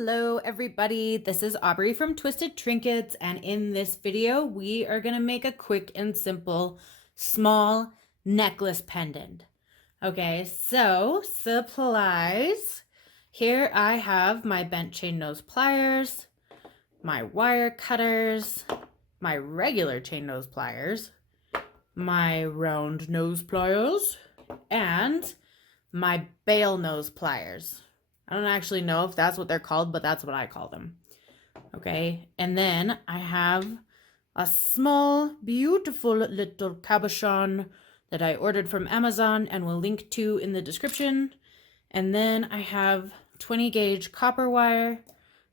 Hello everybody, this is Aubrey from Twisted Trinkets, and in this video we are going to make a quick and simple small necklace pendant. Okay, so supplies. Here I have my bent chain nose pliers, my wire cutters, my regular chain nose pliers, my round nose pliers, and my bail nose pliers. I don't actually know if that's what they're called, but that's what I call them. Okay, and then I have a small, beautiful little cabochon that I ordered from Amazon and will link to in the description. And then I have 20 gauge copper wire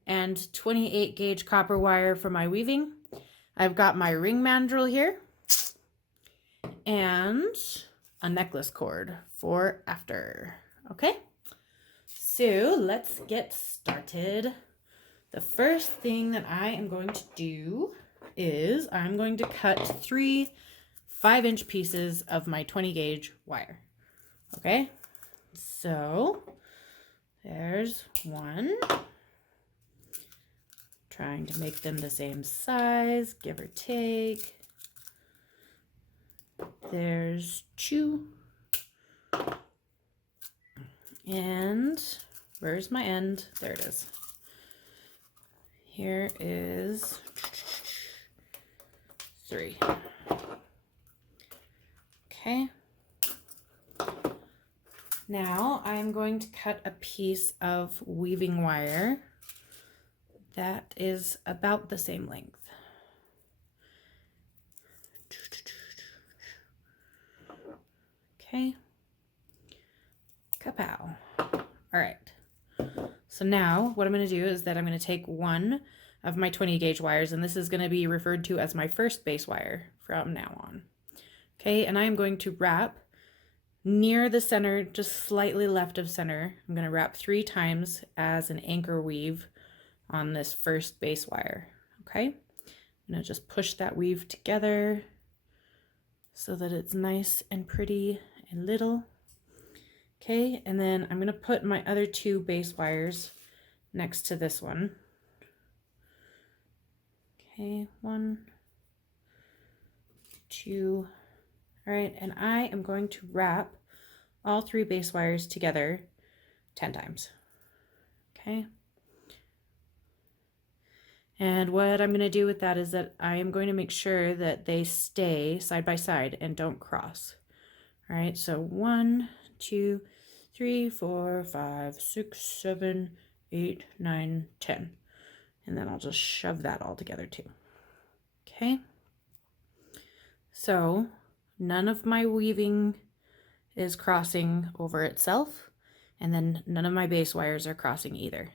and 28 gauge copper wire for my weaving. I've got my ring mandrel here and a necklace cord for after. Okay. So let's get started. The first thing that I am going to do is I'm going to cut 3 5-inch pieces of my 20 gauge wire. Okay, so there's one. Trying to make them the same size, give or take. There's 2. And where's my end? There it is. Here is 3. Okay. Now I'm going to cut a piece of weaving wire that is about the same length. Okay. Kapow. All right. So now what I'm going to do is that I'm going to take one of my 20 gauge wires, and this is going to be referred to as my first base wire from now on. Okay, and I am going to wrap near the center, just slightly left of center. I'm going to wrap 3 times as an anchor weave on this first base wire. Okay, I'm going to just push that weave together so that it's nice and pretty and little. Okay, and then I'm going to put my other 2 base wires next to this one. Okay, 1, 2. All right, and I am going to wrap all 3 base wires together 10 times. Okay. And what I'm going to do with that is that I am going to make sure that they stay side by side and don't cross. All right, so 1, 2, 3, 4, 5, 6, 7, 8, 9, 10. And then I'll just shove that all together too. Okay. So none of my weaving is crossing over itself, and then none of my base wires are crossing either.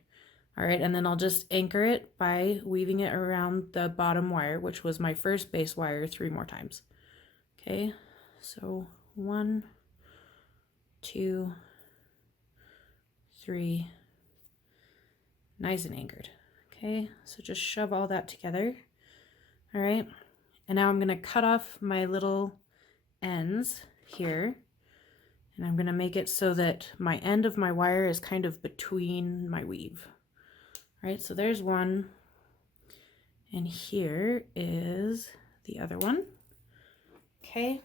All right, and then I'll just anchor it by weaving it around the bottom wire, which was my first base wire, 3 more times. Okay, so 1, 2, 3, nice and anchored. Okay, so just shove all that together. All right, and now I'm going to cut off my little ends here, and I'm going to make it so that my end of my wire is kind of between my weave. All right, so there's one, and here is the other one. Okay.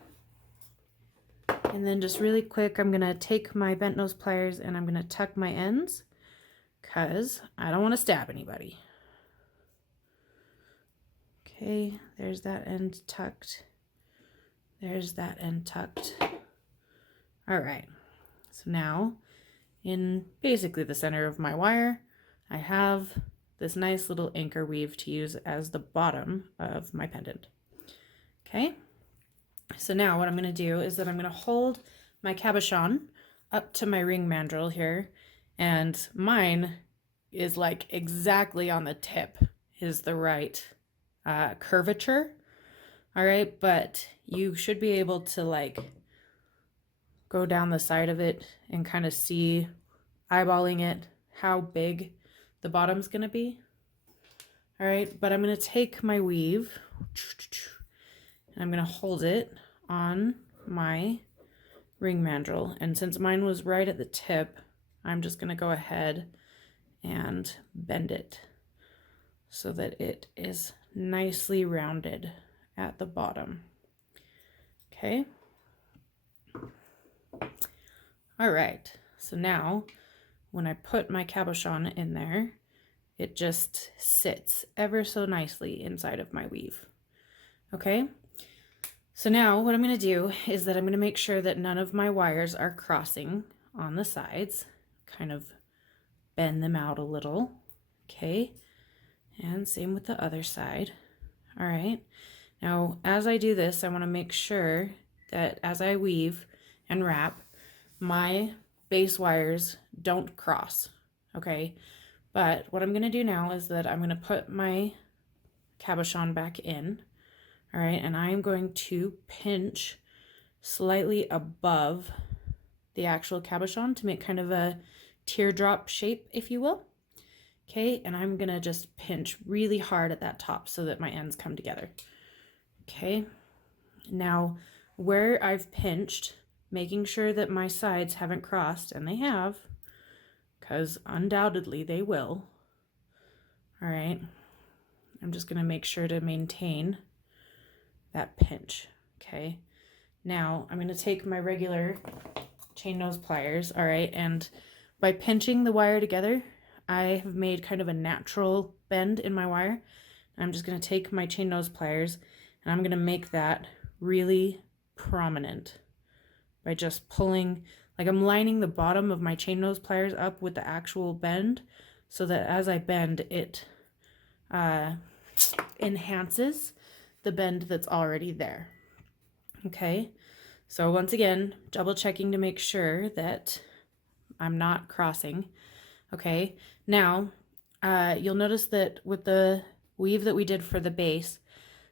And then just really quick, I'm going to take my bent nose pliers and I'm going to tuck my ends because I don't want to stab anybody. Okay, there's that end tucked. There's that end tucked. All right, so now in basically the center of my wire, I have this nice little anchor weave to use as the bottom of my pendant. Okay. So now what I'm going to do is that I'm going to hold my cabochon up to my ring mandrel here, and mine is like exactly on the tip is the right curvature. All right, but you should be able to like go down the side of it and kind of see, eyeballing it, how big the bottom's going to be. All right, but I'm going to take my weave and I'm going to hold it on my ring mandrel. And since mine was right at the tip, I'm just going to go ahead and bend it so that it is nicely rounded at the bottom. Okay. All right, so now when I put my cabochon in there, it just sits ever so nicely inside of my weave. Okay, so now what I'm going to do is that I'm going to make sure that none of my wires are crossing on the sides, kind of bend them out a little. Okay, and same with the other side. All right, now as I do this, I want to make sure that as I weave and wrap, my base wires don't cross. Okay, but what I'm going to do now is that I'm going to put my cabochon back in. All right, and I'm going to pinch slightly above the actual cabochon to make kind of a teardrop shape, if you will. Okay, and I'm gonna just pinch really hard at that top so that my ends come together. Okay, now where I've pinched, making sure that my sides haven't crossed, and they have, because undoubtedly they will. All right, I'm just gonna make sure to maintain that pinch. Okay, now I'm gonna take my regular chain nose pliers, all right, and by pinching the wire together, I have made kind of a natural bend in my wire. I'm just going to take my chain nose pliers and I'm going to make that really prominent by just pulling, like I'm lining the bottom of my chain nose pliers up with the actual bend so that as I bend, it enhances the bend that's already there. Okay, so once again, double checking to make sure that I'm not crossing. Okay, now you'll notice that with the weave that we did for the base,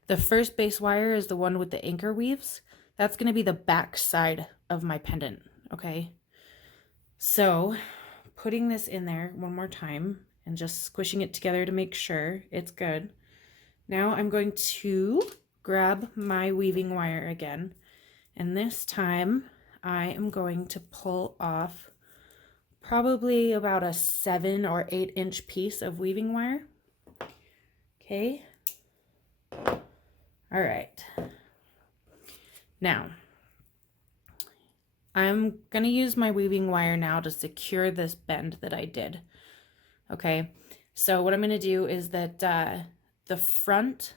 the first base wire is the one with the anchor weaves. That's going to be the back side of my pendant. Okay, so putting this in there one more time and just squishing it together to make sure it's good. Now I'm going to grab my weaving wire again, and this time I am going to pull off probably about a 7 or 8 inch piece of weaving wire. Okay. All right. Now, I'm going to use my weaving wire now to secure this bend that I did. Okay. So what I'm going to do is that the front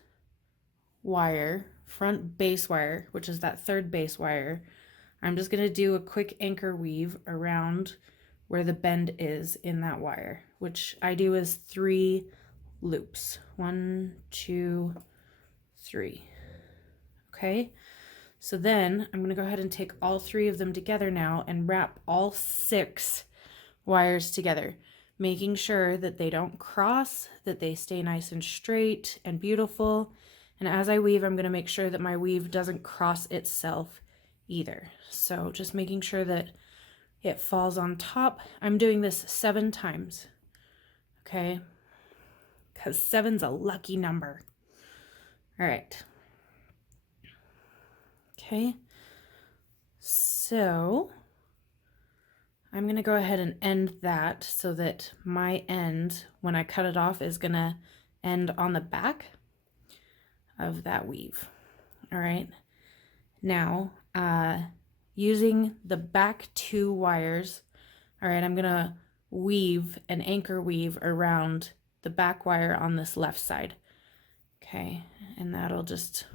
base wire, which is that third base wire, I'm just going to do a quick anchor weave around where the bend is in that wire, which I do is 3 loops. 1, 2, 3. Okay, so then I'm going to go ahead and take all 3 of them together now and wrap all 6 wires together, making sure that they don't cross, that they stay nice and straight and beautiful. And as I weave, I'm going to make sure that my weave doesn't cross itself either. So just making sure that it falls on top. I'm doing this 7 times, okay? Because 7's a lucky number. All right. Okay. So I'm going to go ahead and end that so that my end, when I cut it off, is going to end on the back of that weave. All right. Now, using the back 2 wires, all right, I'm gonna weave an anchor weave around the back wire on this left side. Okay, and that'll just,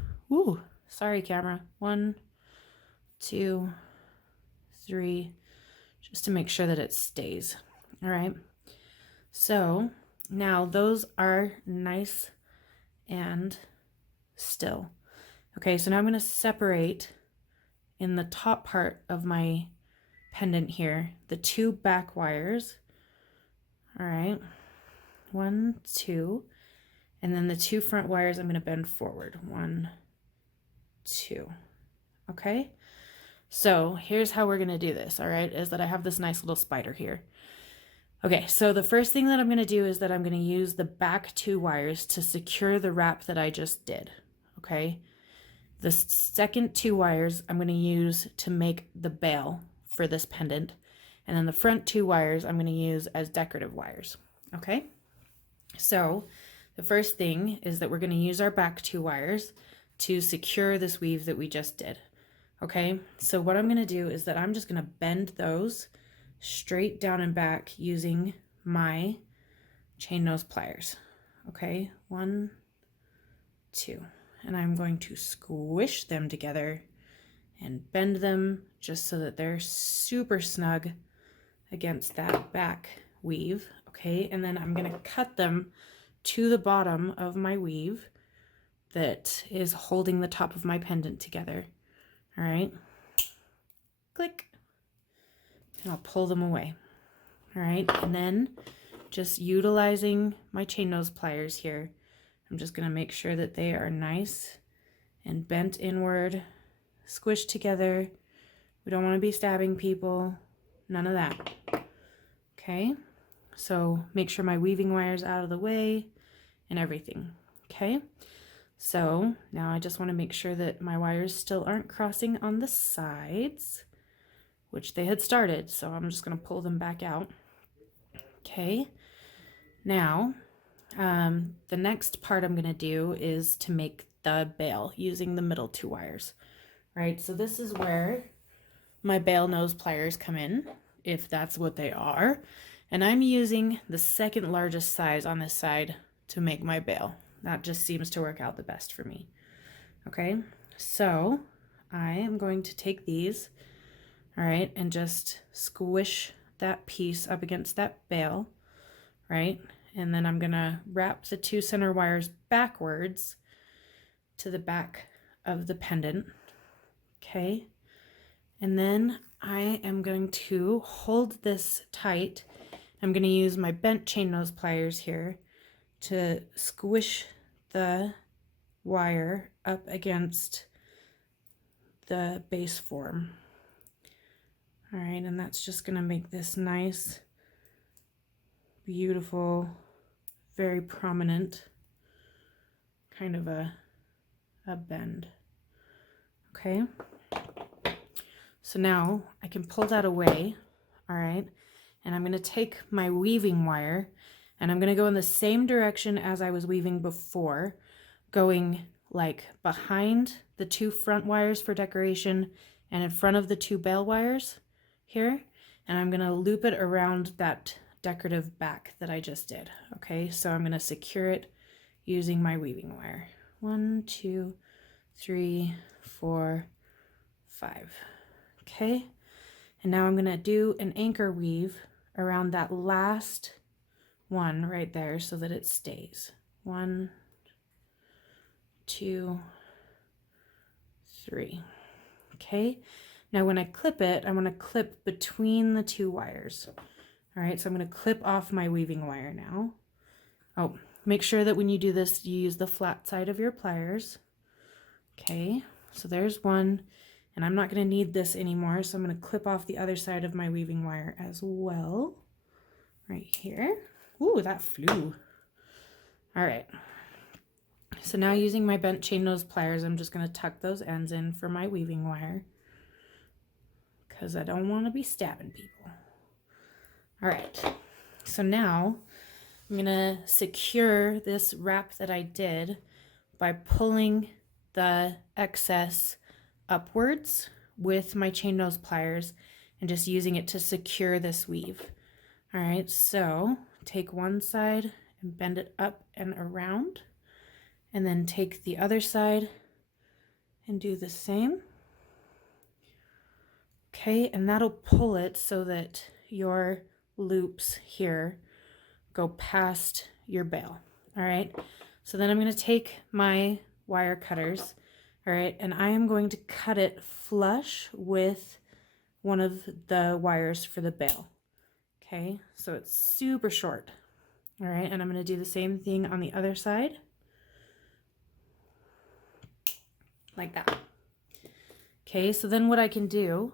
sorry camera, 1, 2, 3, just to make sure that it stays. All right, so now those are nice and still. Okay, so now I'm going to separate in the top part of my pendant here the 2 back wires. All right, 1, 2, and then the 2 front wires I'm going to bend forward. 1, 2. Okay, so here's how we're going to do this. All right, is that I have this nice little spider here. Okay, so the first thing that I'm going to do is that I'm going to use the back 2 wires to secure the wrap that I just did. Okay, the second 2 wires I'm going to use to make the bail for this pendant, and then the front 2 wires I'm going to use as decorative wires. Okay, so the first thing is that we're going to use our back 2 wires to secure this weave that we just did. Okay, so what I'm going to do is that I'm just going to bend those straight down and back using my chain nose pliers. Okay, 1, 2, and I'm going to squish them together and bend them just so that they're super snug against that back weave. Okay, and then I'm going to cut them to the bottom of my weave that is holding the top of my pendant together. All right, click, and I'll pull them away. All right, and then just utilizing my chain nose pliers here, I'm just going to make sure that they are nice and bent inward, squished together. We don't want to be stabbing people, none of that. Okay, so make sure my weaving wire's out of the way and everything. Okay, so now I just want to make sure that my wires still aren't crossing on the sides, which they had started, so I'm just going to pull them back out. Okay, now the next part I'm going to do is to make the bail using the middle 2 wires. Right, so this is where my bail nose pliers come in, if that's what they are, and I'm using the second largest size on this side to make my bail. That just seems to work out the best for me. Okay, so I am going to take these, all right, and just squish that piece up against that bail, right, and then I'm gonna wrap the 2 center wires backwards to the back of the pendant. Okay, and then I am going to hold this tight. I'm going to use my bent chain nose pliers here to squish the wire up against the base form. All right, and that's just going to make this nice, beautiful, very prominent kind of a bend. Okay, so now I can pull that away, all right, and I'm going to take my weaving wire and I'm going to go in the same direction as I was weaving before, going like behind the 2 front wires for decoration and in front of the 2 bail wires here, and I'm going to loop it around that decorative back that I just did. Okay, so I'm going to secure it using my weaving wire. 1, 2, 3, 4, 5. Okay, and now I'm going to do an anchor weave around that last one right there so that it stays. 1, 2, 3. Okay, now when I clip it, I want to clip between the 2 wires. All right, so I'm going to clip off my weaving wire now. Oh, make sure that when you do this, you use the flat side of your pliers. Okay, so there's one, and I'm not going to need this anymore, so I'm going to clip off the other side of my weaving wire as well, right here. Ooh, that flew. All right, so now using my bent chain nose pliers, I'm just going to tuck those ends in for my weaving wire because I don't want to be stabbing people. All right, so now I'm going to secure this wrap that I did by pulling the excess upwards with my chain nose pliers and just using it to secure this weave. All right, so take one side and bend it up and around, and then take the other side and do the same. Okay, and that'll pull it so that your loops here go past your bail. All right, so then I'm going to take my wire cutters, all right, and I am going to cut it flush with one of the wires for the bail. Okay, so it's super short. All right, and I'm going to do the same thing on the other side, like that. Okay, so then what I can do,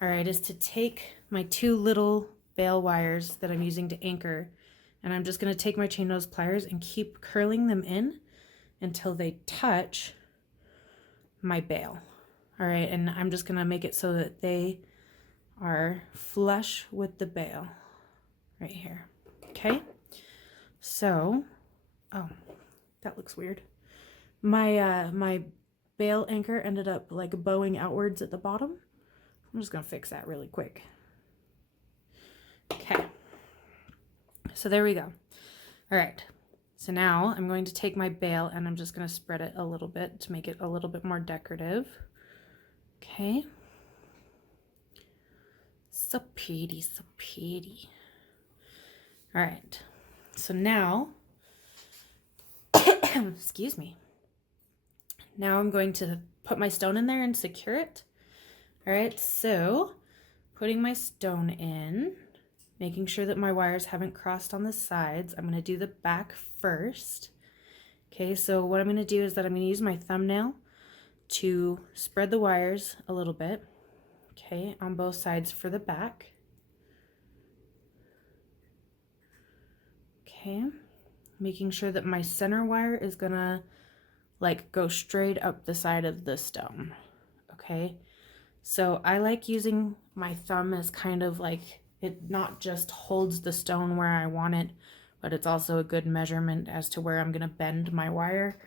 all right, is to take my 2 little bail wires that I'm using to anchor, and I'm just going to take my chain nose pliers and keep curling them in until they touch my bail. All right, and I'm just going to make it so that they are flush with the bail right here. Okay, So, oh, that looks weird. My bail anchor ended up like bowing outwards at the bottom. I'm just gonna fix that really quick. Okay, so there we go. All right, so now I'm going to take my bail and I'm just gonna spread it a little bit to make it a little bit more decorative. Okay. So pretty, so pretty. All right, so now, excuse me. Now I'm going to put my stone in there and secure it. All right, so putting my stone in, making sure that my wires haven't crossed on the sides. I'm going to do the back first. Okay, so what I'm going to do is that I'm going to use my thumbnail to spread the wires a little bit, okay, on both sides for the back. Okay, making sure that my center wire is going to like go straight up the side of the stone. Okay, so I like using my thumb as kind of like, it not just holds the stone where I want it, but it's also a good measurement as to where I'm going to bend my wire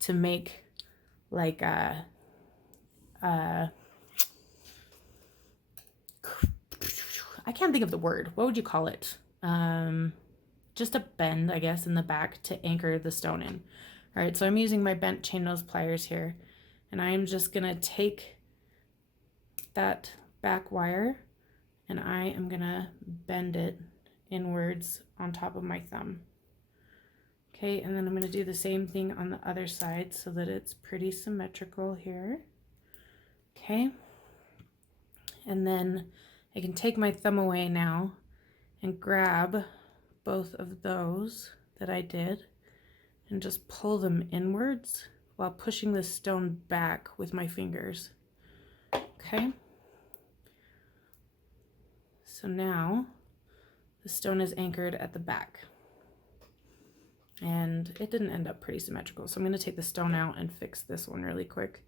to make like a I can't think of the word. What would you call it? Just a bend, I guess, in the back to anchor the stone in. All right, so I'm using my bent chain nose pliers here, and I'm just gonna take that back wire and I am gonna bend it inwards on top of my thumb. Okay, and then I'm gonna do the same thing on the other side so that it's pretty symmetrical here. Okay, and then I can take my thumb away now and grab both of those that I did and just pull them inwards while pushing the stone back with my fingers. Okay, so now the stone is anchored at the back and it didn't end up pretty symmetrical, so I'm going to take the stone out and fix this one really quick.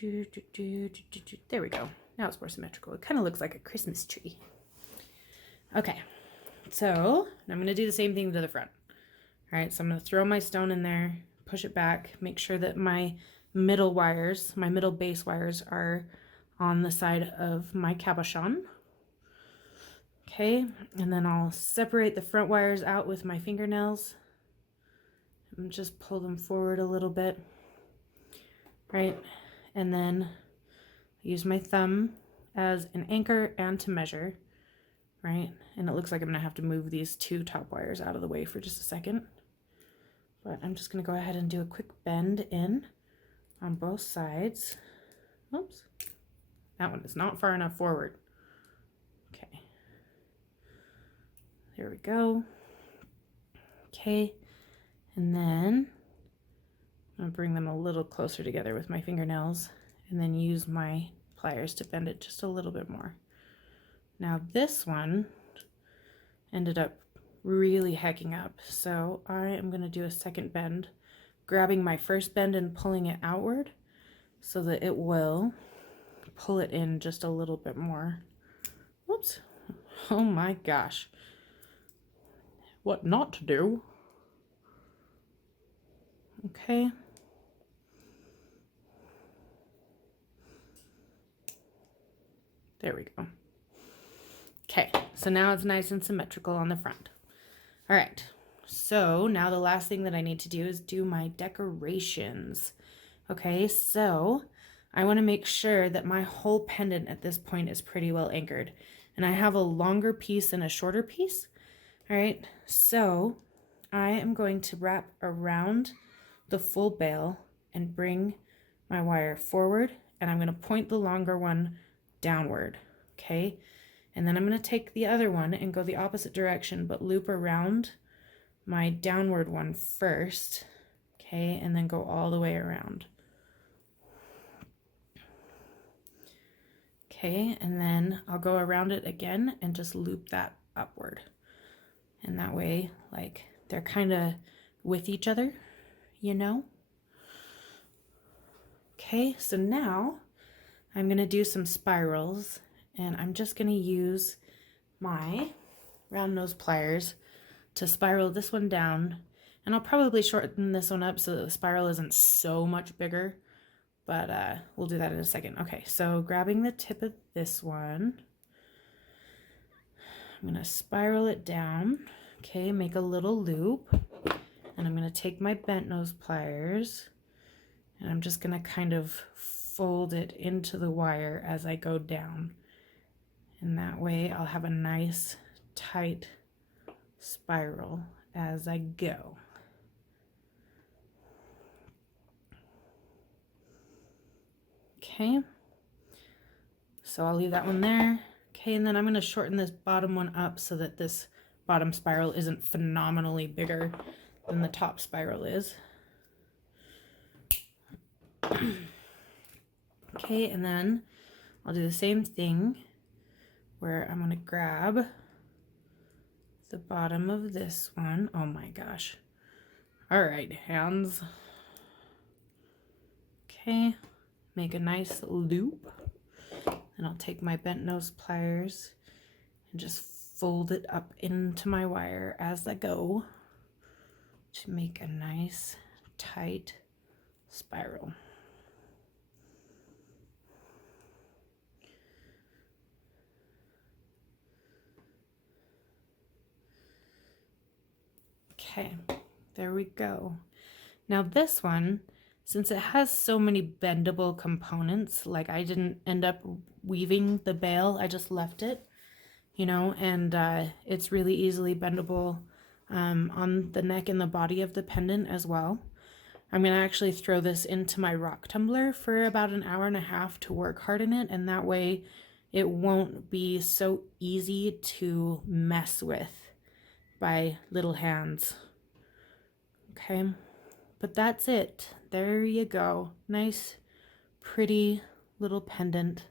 There we go. Now it's more symmetrical. It kind of looks like a Christmas tree. Okay, so I'm going to do the same thing to the front. All right, so I'm going to throw my stone in there, push it back, make sure that my middle wires, my middle base wires are on the side of my cabochon. Okay, and then I'll separate the front wires out with my fingernails and just pull them forward a little bit, right? And then use my thumb as an anchor and to measure, right? And it looks like I'm gonna have to move these two top wires out of the way for just a second. But I'm just gonna go ahead and do a quick bend in on both sides. Oops, that one is not far enough forward. Okay, there we go. Okay, and then I'm gonna bring them a little closer together with my fingernails and then use my pliers to bend it just a little bit more. Now this one ended up really hecking up, so I am gonna do a second bend, grabbing my first bend and pulling it outward so that it will pull it in just a little bit more. Whoops, oh my gosh. What not to do. Okay. There we go. Okay, so now it's nice and symmetrical on the front. All right, so now the last thing that I need to do is do my decorations. Okay, so I want to make sure that my whole pendant at this point is pretty well anchored. And I have a longer piece and a shorter piece. All right, so I am going to wrap around the full bail and bring my wire forward, and I'm going to point the longer one downward, okay? And then I'm going to take the other one and go the opposite direction, but loop around my downward one first, okay? And then go all the way around. Okay, and then I'll go around it again and just loop that upward. And that way, like, they're kind of with each other, you know? Okay, so now I'm going to do some spirals, and I'm just going to use my round nose pliers to spiral this one down. And I'll probably shorten this one up so that the spiral isn't so much bigger, but we'll do that in a second. Okay, so grabbing the tip of this one, I'm gonna spiral it down. Okay, make a little loop, and I'm gonna take my bent nose pliers, and I'm just gonna kind of fold it into the wire as I go down. And that way I'll have a nice tight spiral as I go. Okay, so I'll leave that one there. Okay, and then I'm going to shorten this bottom one up so that this bottom spiral isn't phenomenally bigger than the top spiral is. Okay, and then I'll do the same thing where I'm going to grab the bottom of this one. Oh my gosh. All right, hands. Okay, make a nice loop. And I'll take my bent nose pliers and just fold it up into my wire as I go to make a nice tight spiral. Okay, there we go. Now this one, since it has so many bendable components, like I didn't end up weaving the bail, I just left it, you know, and it's really easily bendable on the neck and the body of the pendant as well. I'm going to actually throw this into my rock tumbler for about an hour and a half to work hard in it, and that way it won't be so easy to mess with by little hands. Okay, but that's it. There you go. Nice, pretty little pendant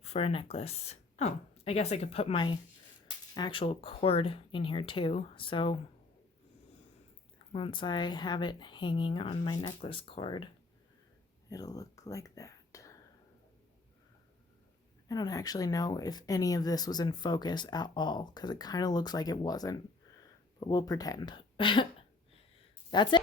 for a necklace. Oh, I guess I could put my actual cord in here too. So once I have it hanging on my necklace cord, it'll look like that. I don't actually know if any of this was in focus at all because it kind of looks like it wasn't, but we'll pretend. That's it.